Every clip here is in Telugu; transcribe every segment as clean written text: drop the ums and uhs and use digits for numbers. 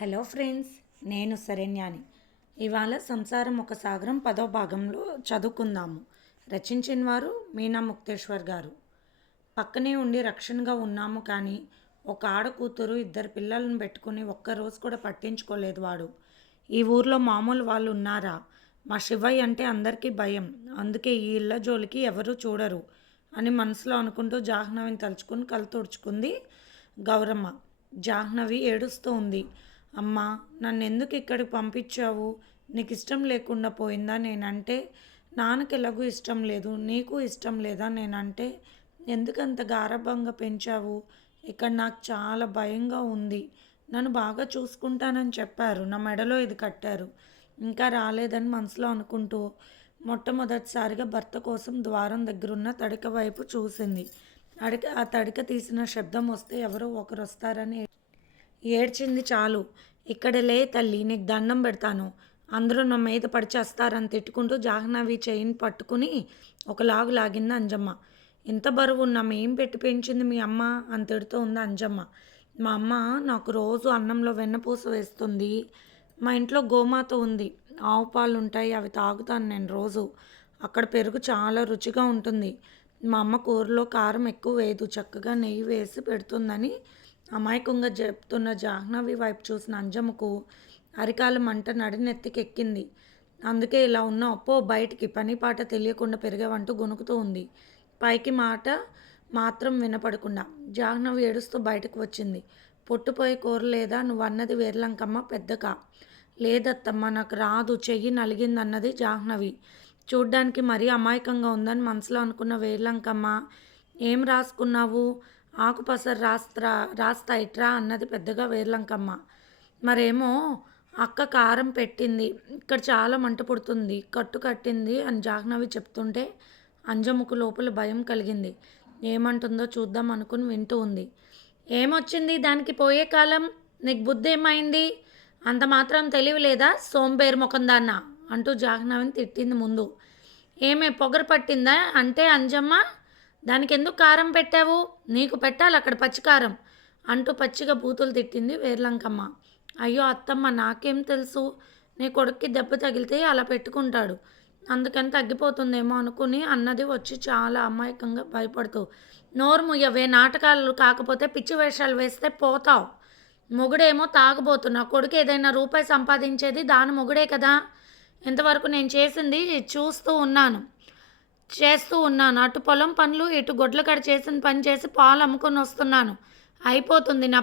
హలో ఫ్రెండ్స్, నేను శరణ్యాని. ఇవాళ సంసారం ఒక సాగరం 10వ భాగంలో చదువుకుందాము. రచించిన వారు మీనా ముక్తేశ్వర్ గారు. పక్కనే ఉండి రక్షణగా ఉన్నాము కానీ ఒక ఆడకూతురు 2 పిల్లలను పెట్టుకుని ఒక్కరోజు కూడా పట్టించుకోలేదు వాడు. ఈ ఊర్లో మామూలు వాళ్ళు ఉన్నారా? మా శివయ్య అంటే అందరికీ భయం, అందుకే ఈ ఇళ్ళ జోలికి ఎవరూ చూడరు అని మనసులో అనుకుంటూ జాహ్నవిని తలుచుకుని కళ్ళు తుడుచుకుంది గౌరమ్మ. జాహ్నవి ఏడుస్తూ ఉంది. అమ్మా, నన్నెందుకు ఇక్కడికి పంపించావు? నీకు ఇష్టం లేకుండా పోయిందా నేనంటే? నాన్నకి ఎలాగూ ఇష్టం లేదు, నీకు ఇష్టం లేదా నేనంటే? ఎందుకంత గారాబంగా పెంచావు? ఇక్కడ నాకు చాలా భయంగా ఉంది. నన్ను బాగా చూసుకుంటానని చెప్పారు, నా మెడలో ఇది కట్టారు, ఇంకా రాలేదని మనసులో అనుకుంటూ మొట్టమొదటిసారిగా భర్త కోసం ద్వారం దగ్గరున్న తడిక వైపు చూసింది. ఆ తడిక తీసిన శబ్దం వస్తే ఎవరో ఒకరు వస్తారని ఏడ్చింది. చాలు, ఇక్కడ లే తల్లి, నీకు దండం పెడతాను, అందరూ నా మీద పడి చేస్తారని తిట్టుకుంటూ జాహ్నవి చెయ్యిని పట్టుకుని ఒకలాగు లాగింది అంజమ్మ. ఇంత బరువు ఉన్నాము, ఏం పెట్టి పెంచింది మీ అమ్మ అని తిడుతూ ఉంది అంజమ్మ. మా అమ్మ నాకు రోజు అన్నంలో వెన్నపూస వేస్తుంది. మా ఇంట్లో గోమాత ఉంది, ఆవు పాలు ఉంటాయి, అవి తాగుతాను నేను రోజు. అక్కడ పెరుగు చాలా రుచిగా ఉంటుంది. మా అమ్మ కూరలో కారం ఎక్కువ వేయదు, చక్కగా నెయ్యి వేసి పెడుతుందని అమాయకంగా చెప్తున్న జాహ్నవి వైపు చూసిన అంజమ్మకు అరికాల మంట నడినెత్తికెక్కింది. అందుకే ఇలా ఉన్నావు, పో బయటికి, పని పాట తెలియకుండా పెరిగావంటూ గొనుకుతూ ఉంది. పైకి మాట మాత్రం వినపడకుండా జాహ్నవి ఏడుస్తూ బయటకు వచ్చింది. పొట్టుపోయి కూర లేదా? నువ్వు అన్నది వేర్లంకమ్మ పెద్దగా. లేదత్తమ్మ, నాకు రాదు, చెయ్యి నలిగిందన్నది జాహ్నవి. చూడ్డానికి మరీ అమాయకంగా ఉందని మనసులో అనుకున్న వేర్లంకమ్మ, ఏం రాసుకున్నావు? ఆకుపసరు రాస్తా ఇట్రా అన్నది పెద్దగా వేర్లంకమ్మ. మరేమో అక్క కారం పెట్టింది, ఇక్కడ చాలా మంట పుడుతుంది, కట్టు కట్టింది అని జాహ్నవి చెప్తుంటే అంజమ్మకు లోపల భయం కలిగింది. ఏమంటుందో చూద్దాం అనుకుని వింటూ ఉంది. ఏమొచ్చింది దానికి పోయే కాలం? నీకు బుద్ధి ఏమైంది? అంత మాత్రం తెలివి లేదా సోంబేరు ముఖందాన్న అంటూ జాహ్నవిని తిట్టింది ముందు. ఏమే పొగరు పట్టిందా అంటే అంజమ్మ? దానికి ఎందుకు కారం పెట్టావు? నీకు పెట్టాలి అక్కడ పచ్చికారం అంటూ పచ్చిగా బూతులు తిట్టింది వేర్లంకమ్మ. అయ్యో అత్తమ్మ, నాకేం తెలుసు, నీ కొడుక్కి దెబ్బ తగిలితే అలా పెట్టుకుంటాడు, అందుకని తగ్గిపోతుందేమో అనుకుని అన్నది వచ్చి చాలా అమాయకంగా భయపడుతూ. నోరు ముయ్యవే, నాటకాలు కాకపోతే పిచ్చి వేషాలు వేస్తే పోతావు. మొగుడేమో తాగబోతున్నా, కొడుకు ఏదైనా రూపాయి సంపాదించేది దాని మొగుడే కదా. ఇంతవరకు నేను చేస్తూ ఉన్నాను, అటు పొలం పనులు, ఇటు గొడ్ల కాడ చేసిన పని చేసి పాలు అమ్ముకొని వస్తున్నాను. అయిపోతుంది నా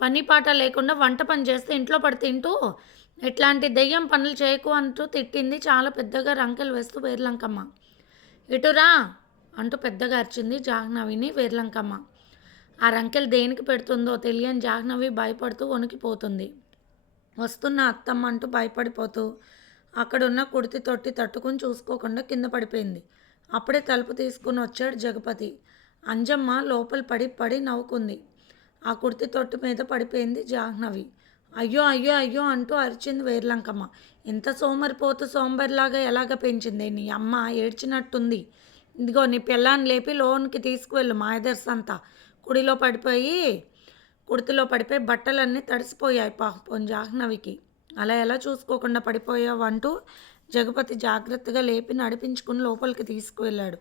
పని పాట లేకుండా వంట పని చేస్తే ఇంట్లో పడి తింటూ ఇట్లాంటి దెయ్యం పనులు చేయకు అంటూ తిట్టింది చాలా పెద్దగా రంకెలు వేస్తూ వేర్లంకమ్మ. ఇటురా అంటూ పెద్దగా అరిచింది జాహ్నవిని వేర్లంకమ్మ. ఆ రంకెలు దేనికి పెడుతుందో తెలియని జాహ్నవి భయపడుతూ వణికిపోతుంది. వస్తున్న అత్తమ్మ అంటూ భయపడిపోతూ అక్కడున్న కుడితి తొట్టి తట్టుకుని చూసుకోకుండా కింద పడిపోయింది. అప్పుడే తలుపు తీసుకుని వచ్చాడు జగపతి. అంజమ్మ లోపల పడి పడి నవ్వుకుంది. ఆ కుర్తి తొట్టు మీద పడిపోయింది జాహ్నవి. అయ్యో అయ్యో అయ్యో అంటూ అరిచింది వేర్లంకమ్మ. ఇంత సోమరిపోతూ సోంబరిలాగా ఎలాగ పెంచింది నీ అమ్మ? ఏడ్చినట్టుంది. ఇదిగో నీ పిల్లాన్ని లేపి లోనికి తీసుకువెళ్ళు, మాయదర్శంతా కుడితిలో పడిపోయి బట్టలన్నీ తడిసిపోయాయి పాపం జాహ్నవికి. అలా ఎలా చూసుకోకుండా పడిపోయావంటూ జగపతి జాగ్రత్తగా లేపి నడిపించుకుని లోపలికి తీసుకువెళ్ళాడు.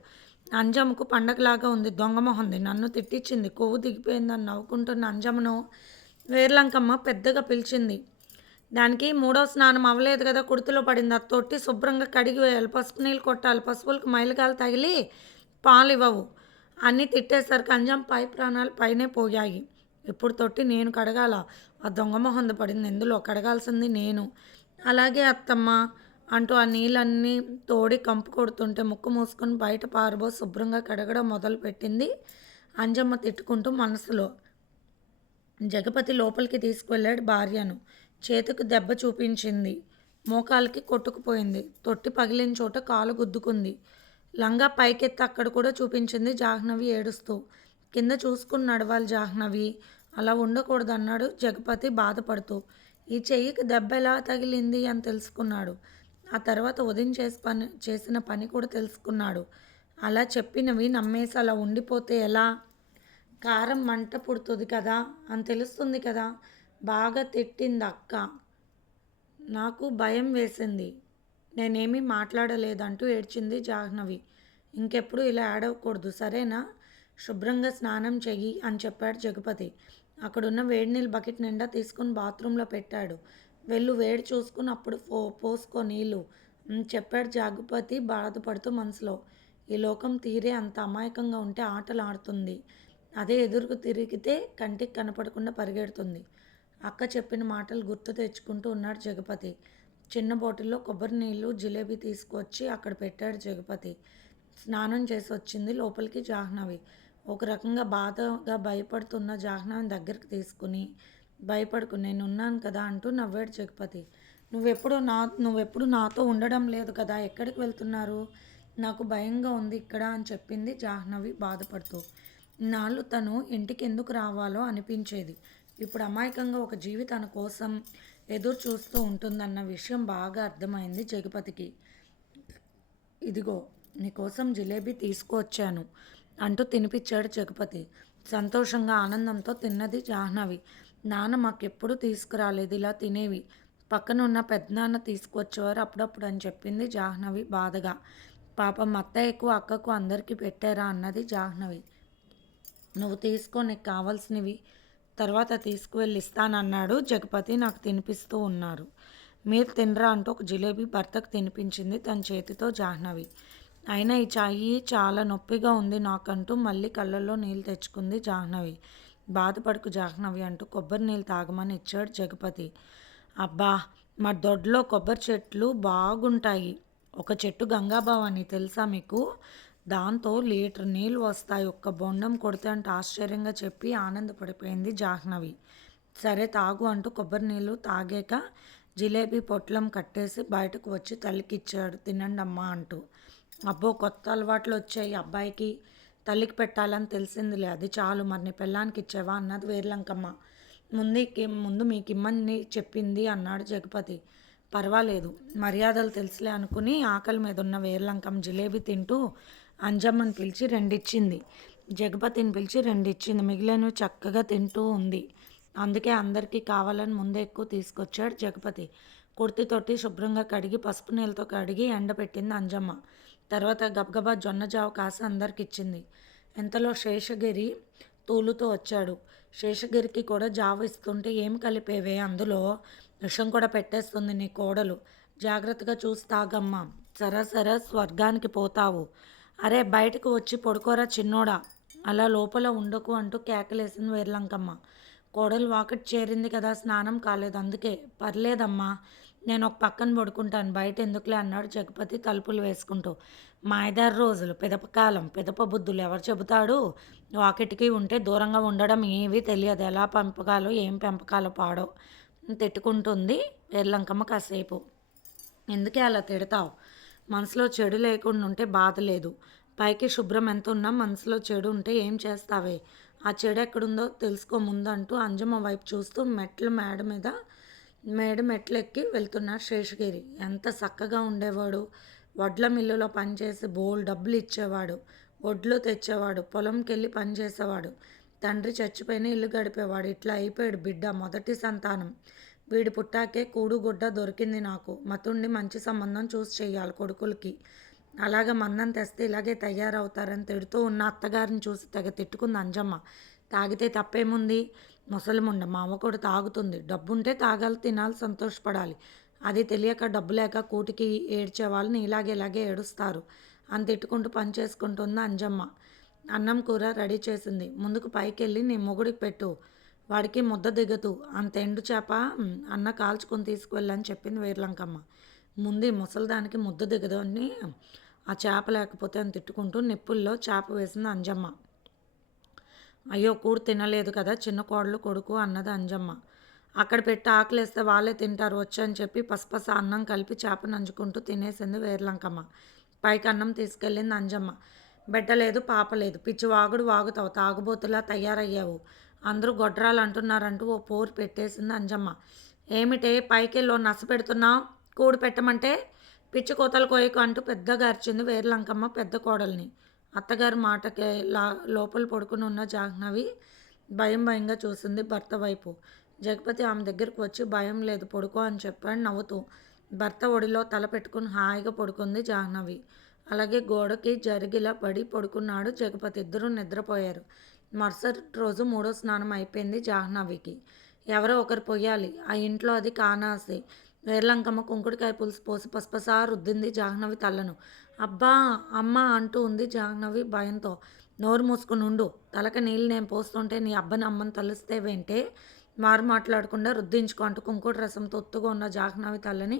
అంజమ్మకు పండగలాగా ఉంది, దొంగమొహంది, నన్ను తిట్టించింది, కొవ్వు దిగిపోయిందని నవ్వుకుంటున్న అంజమ్మను వేర్లంకమ్మ పెద్దగా పిలిచింది. దానికి 3వ స్నానం అవ్వలేదు కదా, కుర్తిలో పడింది, ఆ తొట్టి శుభ్రంగా కడిగి వేయాలి, పసుపు నీళ్ళు కొట్టాలి, పసుపులకు మైలుగాలు తగిలి పాలు ఇవ్వవు అన్నీ తిట్టేసరికి అంజమ్మ పై ప్రాణాలు పైనే పోయాయి. ఇప్పుడు తొట్టి నేను కడగాల? ఆ దొంగమొహంది పడింది ఎందులో, కడగాల్సింది నేను. అలాగే అత్తమ్మ అంటూ ఆ నీళ్ళన్నీ తోడి కంపు కొడుతుంటే ముక్కు మూసుకొని బయట పారబో శుభ్రంగా కడగడం మొదలుపెట్టింది అంజమ్మ తిట్టుకుంటూ మనసులో. జగపతి లోపలికి తీసుకువెళ్ళాడు భార్యను. చేతికి దెబ్బ చూపించింది, మోకాలకి కొట్టుకుపోయింది, తొట్టి పగిలిన చోట కాలు గుద్దుకుంది. లంగా పైకెత్తి అక్కడ కూడా చూపించింది జాహ్నవి ఏడుస్తూ. కింద చూసుకుని నడవాలి జాహ్నవి, అలా ఉండకూడదన్నాడు జగపతి బాధపడుతూ. ఈ చెయ్యికి దెబ్బ ఎలా తగిలింది అని తెలుసుకున్నాడు. ఆ తర్వాత ఉదయం చేసిన పని కూడా తెలుసుకున్నాడు. అలా చెప్పినవి నమ్మేసి అలా ఉండిపోతే ఎలా? కారం మంట పుడుతుంది కదా అని తెలుస్తుంది కదా, బాగా తిట్టింది అక్క. నాకు భయం వేసింది. నేనేమీ మాట్లాడలేదంటూ ఏడ్చింది జాహ్నవి. ఇంకెప్పుడు ఇలా ఏడవకూడదు సరేనా? శుభ్రంగా స్నానం చెయ్యి అని చెప్పాడు జగపతి. అక్కడున్న వేడి నీళ్ళు బకెట్ నిండా తీసుకుని బాత్రూంలో పెట్టాడు. వెళ్ళు వేడి చూసుకుని అప్పుడు పోసుకో నీళ్ళు అని చెప్పాడు జగపతి బాధపడుతూ మనసులో. ఈ లోకం తీరే అంత అమాయకంగా ఉంటే ఆటలు ఆడుతుంది. అదే ఎదురుకు తిరిగితే కంటికి కనపడకుండా పరిగెడుతుంది. అక్క చెప్పిన మాటలు గుర్తు తెచ్చుకుంటూ ఉన్నాడు జగపతి. చిన్న బాటిల్లో కొబ్బరి నీళ్ళు జిలేబీ తీసుకొచ్చి అక్కడ పెట్టాడు జగపతి. స్నానం చేసి వచ్చింది లోపలికి జాహ్నవి. ఒక రకంగా బాధగా భయపడుతున్న జాహ్నవిని దగ్గరికి తీసుకుని భయపడుకు నేనున్నాను కదా అంటూ నవ్వాడు జగపతి. నువ్వెప్పుడు నాతో ఉండడం లేదు కదా, ఎక్కడికి వెళ్తున్నారు? నాకు భయంగా ఉంది ఇక్కడ అని చెప్పింది జాహ్నవి బాధపడుతూ. నాళ్ళు తను ఇంటికి ఎందుకు రావాలో అనిపించేది. ఇప్పుడు అమాయకంగా ఒక జీవి తన కోసం ఎదురు చూస్తూ ఉంటుందన్న విషయం బాగా అర్థమైంది జగపతికి. ఇదిగో నీకోసం జిలేబీ తీసుకువచ్చాను అంటూ తినిపించాడు జగపతి. సంతోషంగా ఆనందంతో తిన్నది జాహ్నవి. నాన్న మాకెప్పుడు తీసుకురాలేదు ఇలా తినేవి. పక్కన ఉన్న పెద్దనాన్న తీసుకువచ్చేవారు అప్పుడప్పుడు అని చెప్పింది జాహ్నవి బాధగా. పాపం అత్తయ్యకు అక్కకు అందరికీ పెట్టారా అన్నది జాహ్నవి. నువ్వు తీసుకో, నీకు కావాల్సినవి తర్వాత తీసుకువెళ్ళి ఇస్తానన్నాడు జగపతి నాకు తినిపిస్తూ ఉన్నారు. మీరు తినరా అంటూ ఒక జిలేబీ భర్తకు తినిపించింది తన చేతితో జాహ్నవి. అయినా ఈ చాయి చాలా నొప్పిగా ఉంది నాకంటూ మళ్ళీ కళ్ళల్లో నీళ్ళు తెచ్చుకుంది జాహ్నవి. బాధపడకు జాహ్నవి అంటూ కొబ్బరి నీళ్ళు తాగమని ఇచ్చాడు జగపతి. అబ్బా, మా దొడ్లో కొబ్బరి చెట్లు బాగుంటాయి. ఒక చెట్టు గంగాభవాని తెలుసా మీకు? దాంతో లీటర్ నీళ్ళు వస్తాయి ఒక్క బొండం కొడితే అంటూ ఆశ్చర్యంగా చెప్పి ఆనందపడిపోయింది జాహ్నవి. సరే తాగు అంటూ కొబ్బరి నీళ్ళు తాగాక జిలేబీ పొట్లం కట్టేసి బయటకు వచ్చి తల్లికిచ్చాడు. తినండి అమ్మా అంటూ. అబ్బో, కొత్త అలవాట్లు వచ్చాయి అబ్బాయికి. తల్లికి పెట్టాలని తెలిసిందిలే, అది చాలు. మరి నీ పెళ్ళానికి ఇచ్చావా అన్నది వేర్లంకమ్మ. ముందు మీకు ఇమ్మని చెప్పింది అన్నాడు జగపతి. పర్వాలేదు, మర్యాదలు తెలుసులే అనుకుని ఆకలి మీద ఉన్న వేర్లంకమ్మ జిలేబీ తింటూ అంజమ్మని పిలిచి రెండిచ్చింది. జగపతిని పిలిచి రెండిచ్చింది. మిగిలినవి చక్కగా తింటూ ఉంది. అందుకే అందరికీ కావాలని ముందే ఎక్కువ తీసుకొచ్చాడు జగపతి. కుర్తి తొట్టి శుభ్రంగా కడిగి పసుపు నీళ్ళతో కడిగి ఎండబెట్టింది అంజమ్మ. తర్వాత గబగబా జొన్న జావ కాసి అందరికి ఇచ్చింది. ఇంతలో శేషగిరి తూలుతో వచ్చాడు. శేషగిరికి కూడా జావ ఇస్తుంటే ఏం కలిపేవే అందులో? విషం కూడా పెట్టేస్తుంది నీ కోడలు. జాగ్రత్తగా చూసి తాగమ్మా, సరాసరా స్వర్గానికి పోతావు. అరే బయటకు వచ్చి పడుకోరా చిన్నోడా, అలా లోపల ఉండకు అంటూ కేకలేసింది వేర్లంకమ్మ. కోడలు వాకిట్ చేరింది కదా, స్నానం కాలేదు అందుకే. పర్లేదమ్మా, నేను ఒక పక్కన పడుకుంటాను, బయట ఎందుకులే అన్నాడు జగపతి తలుపులు వేసుకుంటూ. మా 5-6 రోజులు పిదపకాలం, పిదప బుద్ధులు ఎవరు చెబుతాడు? వాకిటికి ఉంటే దూరంగా ఉండడం ఏవీ తెలియదు, ఎలా పెంపకాలో ఏం పెంపకాలో పాడో తిట్టుకుంటుంది వేర్లంకమ్మ కాసేపు. ఎందుకే అలా తిడతావు? మనసులో చెడు లేకుండా ఉంటే బాధ లేదు. పైకి శుభ్రం ఎంత ఉన్నా మనసులో చెడు ఉంటే ఏం చేస్తావే? ఆ చెడు ఎక్కడుందో తెలుసుకో ముందు అంటూ అంజమ్మ వైపు చూస్తూ మేడ మెట్లెక్కి వెళ్తున్నాడు శేషగిరి. ఎంత చక్కగా ఉండేవాడు. వడ్ల మిల్లులో పనిచేసి డబ్బులు ఇచ్చేవాడు. వడ్లు తెచ్చేవాడు. పొలంకి వెళ్ళి పనిచేసేవాడు. తండ్రి చచ్చిపోయిన ఇల్లు గడిపేవాడు. ఇట్లా అయిపోయాడు బిడ్డ, మొదటి సంతానం. వీడు పుట్టాకే కూడుగుడ్డ దొరికింది నాకు. మతుండి మంచి సంబంధం చూసి చెయ్యాలి కొడుకులకి. అలాగే మందం తెస్తే ఇలాగే తయారవుతారని తిడుతూ ఉన్న అత్తగారిని చూసి తెగ తిట్టుకుంది అంజమ్మ. తాగితే తప్పేముంది? ముసలిముండ మా అవ్వ కూడా తాగుతుంది. డబ్బుంటే తాగాలి, తినాలి, సంతోషపడాలి. అది తెలియక డబ్బు లేక కూటికి ఏడ్చే వాళ్ళని ఇలాగే ఏడుస్తారు అని తిట్టుకుంటూ పని చేసుకుంటుంది అంజమ్మ. అన్నం కూర రెడీ చేసింది. ముందుకు పైకి వెళ్ళి నీ మొగుడికి పెట్టు, వాడికి ముద్ద దిగదు. అంత ఎండు చేప అన్న కాల్చుకొని తీసుకువెళ్ళని చెప్పింది వేర్లంకమ్మ. ముందు ముసలిదానికి ముద్ద దిగదు అని ఆ చేప లేకపోతే అని తిట్టుకుంటూ నిప్పుల్లో చేప వేసింది అంజమ్మ. అయ్యో, కూడు తినలేదు కదా చిన్న కోడలు కొడుకు అన్నది అంజమ్మ. అక్కడ పెట్టి ఆకలేస్తే వాళ్ళే తింటారు వచ్చని చెప్పి పసపస అన్నం కలిపి చేప నంచుకుంటూ తినేసింది వేర్లంకమ్మ. పైకి అన్నం తీసుకెళ్ళింది అంజమ్మ. బిడ్డలేదు పాపలేదు, పిచ్చి వాగుడు వాగుతావు, తాగుబోతులా తయారయ్యావు, అందరూ గొడ్రాలు అంటున్నారంటూ ఓ పోరు పెట్టేసింది అంజమ్మ. ఏమిటే పైకెళ్ళో నస పెడుతున్నావు? కూడు పెట్టమంటే పిచ్చి కోతలు కోయకు అంటూ పెద్దగా అరిచింది వేర్లంకమ్మ పెద్ద కోడల్ని. అత్తగారి మాటకి లోపల పడుకుని ఉన్న జాహ్నవి భయంగా చూసింది భర్త వైపు. జగపతి ఆమె దగ్గరకు వచ్చి భయం లేదు పడుకో అని చెప్పాడు నవ్వుతూ. భర్త ఒడిలో తల పెట్టుకుని హాయిగా పడుకుంది జాహ్నవి. అలాగే గోడకి జరిగిలా పడి పడుకున్నాడు జగపతి. ఇద్దరూ నిద్రపోయారు. మరుసటి రోజు మూడో స్నానం అయిపోయింది జాహ్నవికి. ఎవరో ఒకరు పొయ్యాలి. ఆ ఇంట్లో అది కానాసి. వేర్లంకమ్మ కుంకుడికాయ పులుసు పోసి పసపసా రుద్దింది జాహ్నవి తలను. అబ్బా అమ్మ అంటూ ఉంది జాహ్నవి భయంతో. నోరు మూసుకుని ఉండు. తలకి నీళ్ళు నేను పోస్తుంటే నీ అబ్బని అమ్మని తలిస్తే వెంటే మారు మాట్లాడకుండా రుద్దించుకో అంటూ కుంకుడు రసంతో ఒత్తుగా ఉన్న జాహ్నవి తలని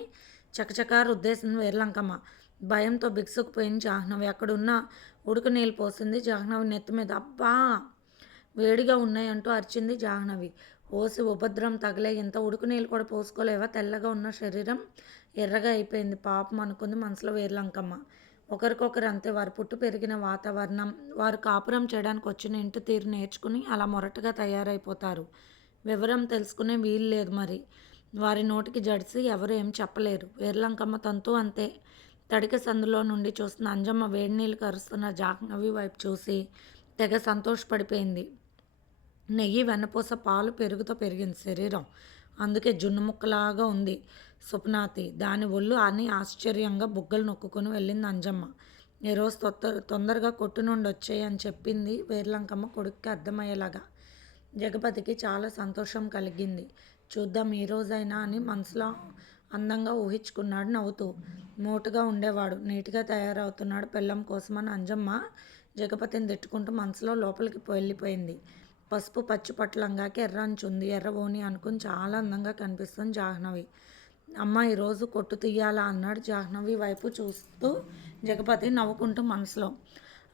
చకచకా రుద్దేసింది వేర్లంకమ్మ. భయంతో బిగుసుకుపోయింది జాహ్నవి. అక్కడున్న ఉడుకు నీళ్ళు పోసింది జాహ్నవి నెత్తి మీద. అబ్బా వేడిగా ఉన్నాయంటూ అరిచింది జాహ్నవి. ఓసి ఉపద్రం తగిలే ఇంత ఉడుకు నీళ్ళు కూడా పోసుకోలేవా? తెల్లగా ఉన్న శరీరం ఎర్రగా అయిపోయింది పాపం అనుకుంది మనసులో వేర్లంకమ్మ. ఒకరికొకరు అంతే. వారు పుట్టు పెరిగిన వాతావరణం, వారు కాపురం చేయడానికి వచ్చిన ఇంటి తీరు నేర్చుకుని అలా మొరటుగా తయారైపోతారు. వివరం తెలుసుకునే వీలు లేదు మరి. వారి నోటికి జడిసి ఎవరు ఏం చెప్పలేరు. వేర్లంకమ్మ తంతు అంతే. తడిక సందులో నుండి చూస్తున్న అంజమ్మ వేడి నీళ్ళు కరుస్తున్న జాహ్నవి వైపు చూసి తెగ సంతోషపడిపోయింది. నెయ్యి, వెన్నపూస, పాలు, పెరుగుతో పెరిగింది శరీరం. అందుకే జున్ను ముక్కలాగా ఉంది సుప్నాతి. దాని ఒళ్ళు అని ఆశ్చర్యంగా బుగ్గలు నొక్కుని వెళ్ళింది అంజమ్మ. ఈరోజు తొందరగా కొట్టు నుండి వచ్చాయి అని చెప్పింది వేర్లంకమ్మ కొడుక్కి అర్థమయ్యేలాగా. జగపతికి చాలా సంతోషం కలిగింది. చూద్దాం ఈ రోజైనా అని మనసులో అందంగా ఊహించుకున్నాడు నవ్వుతూ. మోటుగా ఉండేవాడు, నీట్గా తయారవుతున్నాడు పెళ్ళం కోసమని అంజమ్మ జగపతిని తిట్టుకుంటూ మనసులో లోపలికి వెళ్ళిపోయింది. పసుపు పచ్చి పట్లంగాకి ఎర్ర అంచుంది. ఎర్ర ఓని అనుకుని చాలా అందంగా కనిపిస్తుంది జాహ్నవి. అమ్మ ఈరోజు కొట్టు తీయాలా అన్నాడు జాహ్నవి వైపు చూస్తూ జగపతి నవ్వుకుంటూ మనసులో.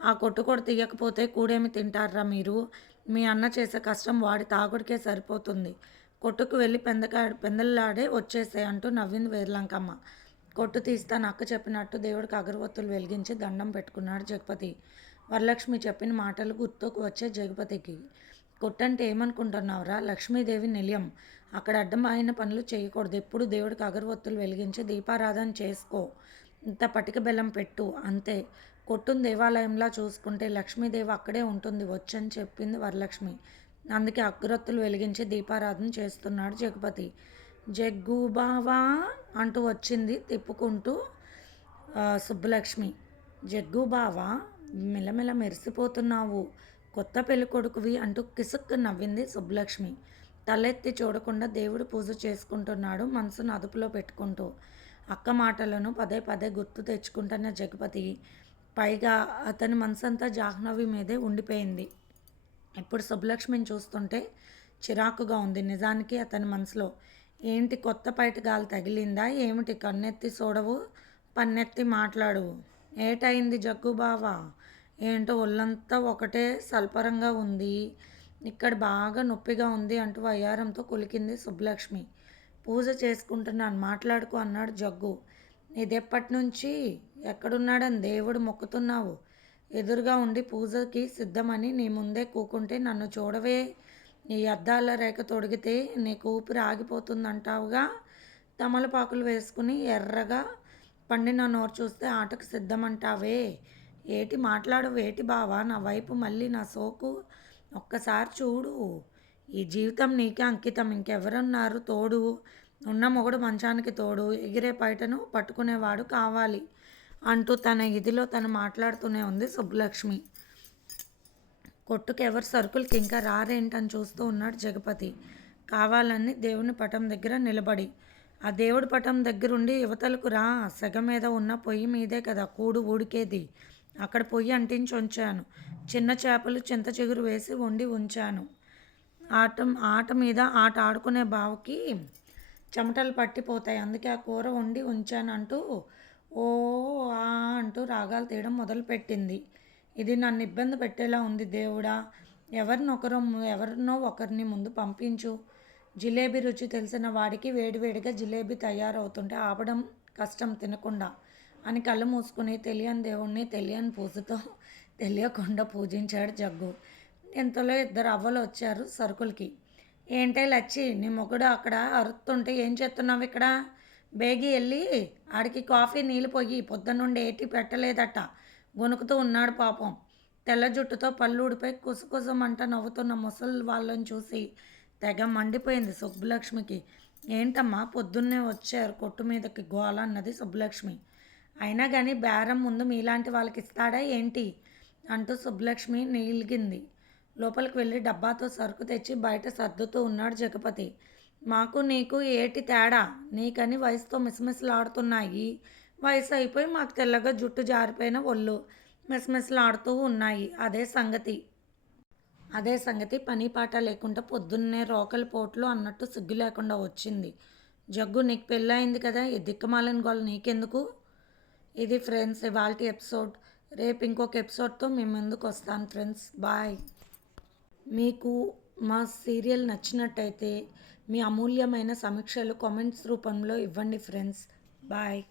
ఆ కొట్టు కూడా తీయకపోతే కూడేమి తింటారా మీరు? మీ అన్న చేసే కష్టం వాడి తాగుడికే సరిపోతుంది. కొట్టుకు వెళ్ళి పెందలాడే వచ్చేసే అంటూ నవ్వింది వేర్లంకమ్మ. కొట్టు తీస్తాను అక్క చెప్పినట్టు దేవుడికి అగరవత్తులు వెలిగించి దండం పెట్టుకున్నాడు జగపతి. వరలక్ష్మి చెప్పిన మాటలు గుర్తుకు వచ్చే జగపతికి. కొట్టంటే ఏమనుకుంటున్నావురా? లక్ష్మీదేవి నిలయం. అక్కడ అడ్డమైన పనులు చేయకూడదు. ఎప్పుడు దేవుడికి అగరవత్తులు వెలిగించి దీపారాధన చేసుకో. ఇంత పటిక బెల్లం పెట్టు అంతే. కొట్టును దేవాలయంలా చూసుకుంటే లక్ష్మీదేవి అక్కడే ఉంటుంది వచ్చని చెప్పింది వరలక్ష్మి. అందుకే అగరొత్తులు వెలిగించి దీపారాధన చేస్తున్నాడు జగపతి. జగ్గు బావా అంటూ వచ్చింది తిప్పుకుంటూ సుబ్బలక్ష్మి. జగ్గు బావా మెల్లమెల్ల మెరిసిపోతున్నావు, కొత్త పెళ్ళికొడుకువి అంటూ కిసుక్కు నవ్వింది సుబ్బలక్ష్మి. తలెత్తి చూడకుండా దేవుడు పూజ చేసుకుంటున్నాడు మనసును అదుపులో పెట్టుకుంటూ. అక్క మాటలను పదే పదే గుర్తు తెచ్చుకుంటున్న జగపతి. పైగా అతని మనసంతా జాహ్నవి మీదే ఉండిపోయింది. ఇప్పుడు సుబ్బలక్ష్మిని చూస్తుంటే చిరాకుగా ఉంది. నిజానికి అతని మనసులో ఏంటి కొత్త పైట గాలి తగిలిందా ఏమిటి? కన్నెత్తి చూడవు, పన్నెత్తి మాట్లాడు. ఏటైంది జగ్గు బావా? ఏంటో ఒళ్ళంతా ఒకటే సల్పరంగా ఉంది, ఇక్కడ బాగా నొప్పిగా ఉంది అంటూ వయ్యారంతో కులికింది సుబ్బలక్ష్మి. పూజ చేసుకుంటున్నాను మాట్లాడుకో అన్నాడు జగ్గు. ఇదెప్పటి నుంచి? ఎక్కడున్నాడని దేవుడు మొక్కుతున్నావు? ఎదురుగా ఉండి పూజకి సిద్ధమని నీ ముందే కూకుంటే నన్ను చూడవే. ఈ అద్దాల రేఖ తొడిగితే నీకు ఊపిరి ఆగిపోతుందంటావుగా. తమలపాకులు వేసుకుని ఎర్రగా పండిన నోరు చూస్తే ఆటకు సిద్ధమంటావే. ఏటి మాట్లాడు వేటి బావా? నా వైపు మళ్ళీ నా సోకు ఒక్కసారి చూడు. ఈ జీవితం నీకే అంకితం, ఇంకెవరున్నారు తోడు? ఉన్న మొగుడు మంచానికి తోడు, ఎగిరే పైటను పట్టుకునేవాడు కావాలి అంటూ తన ఇదిలో తను మాట్లాడుతూనే ఉంది సుబ్బలక్ష్మి. కొట్టుకు ఎవరు సరుకులకి ఇంకా రారేంటని చూస్తూ ఉన్నాడు జగపతి కావాలని దేవుని పటం దగ్గర నిలబడి. ఆ దేవుడి పటం దగ్గరుండి యువతలకు రా, సెగ మీద ఉన్న పొయ్యి మీదే కదా కూడు ఊడికేది. అక్కడ పొయ్యి అంటించి ఉంచాను. చిన్న చేపలు చింత చిగురు వేసి వండి ఉంచాను. ఆట మీద ఆట ఆడుకునే బావకి చెమటలు పట్టిపోతాయి, అందుకే ఆ కూర వండి ఉంచాను అంటూ ఓ ఆ అంటూ రాగాలు తీయడం మొదలుపెట్టింది. ఇది నన్ను ఇబ్బంది పెట్టేలా ఉంది దేవుడా. ఎవరినో ఒకరిని ముందు పంపించు. జిలేబీ రుచి తెలిసిన వాడికి వేడివేడిగా జిలేబీ తయారవుతుంటే ఆపడం కష్టం తినకుండా అని కళ్ళు మూసుకుని తెలియని దేవుణ్ణి తెలియని పూజతో తెలియకుండా పూజించాడు జగ్గు. ఇంతలో ఇద్దరు అవ్వలు వచ్చారు సరుకులకి. ఏంటే లచ్చి, నీ మొగుడు అక్కడ అరుతుంటే ఏం చేస్తున్నావు ఇక్కడ? బేగి వెళ్ళి ఆడికి కాఫీ నీళ్ళు పొయ్యి, పొద్దున్నుండి ఏటి పెట్టలేదట. గొనుకుతూ ఉన్నాడు పాపం. తెల్ల జుట్టుతో పళ్ళు ఊడిపోయి కుసకుసమంట నవ్వుతున్న ముసలి వాళ్ళని చూసి తెగ మండిపోయింది సుబ్బలక్ష్మికి. ఏంటమ్మా పొద్దున్నే వచ్చారు కొట్టు మీదకి గోల అన్నది సుబ్బలక్ష్మి. అయినా కానీ బేరం ముందు మీలాంటి వాళ్ళకి ఇస్తాడా ఏంటి అంటూ సుబ్బలక్ష్మి నీలిగింది. లోపలికి వెళ్ళి డబ్బాతో సరుకు తెచ్చి బయట సర్దుతూ ఉన్నాడు జగపతి. మాకు నీకు ఏటి తేడా? నీకని వయసుతో మిసమిసలాడుతున్నాయి. వయసు అయిపోయి మాకు తెల్లగా జుట్టు జారిపోయిన ఒళ్ళు మిసమిసలాడుతూ ఉన్నాయి. అదే సంగతి పని పాట లేకుండా పొద్దున్నే రోకలి పోట్లు అన్నట్టు సిగ్గు లేకుండా వచ్చింది. జగ్గు నీకు పెళ్ళయింది కదా, ఈ దిక్కుమాలిన గోల నీకెందుకు? ఇది ఫ్రెండ్స్ ఇవాల్టి ఎపిసోడ్. రేపు ఇంకొక ఎపిసోడ్తో మీ ముందుకు వస్తాను ఫ్రెండ్స్. బాయ్. మీకు మా సీరియల్ నచ్చినట్టయితే మీ అమూల్యమైన సమీక్షలు కామెంట్స్ రూపంలో ఇవ్వండి ఫ్రెండ్స్. బాయ్.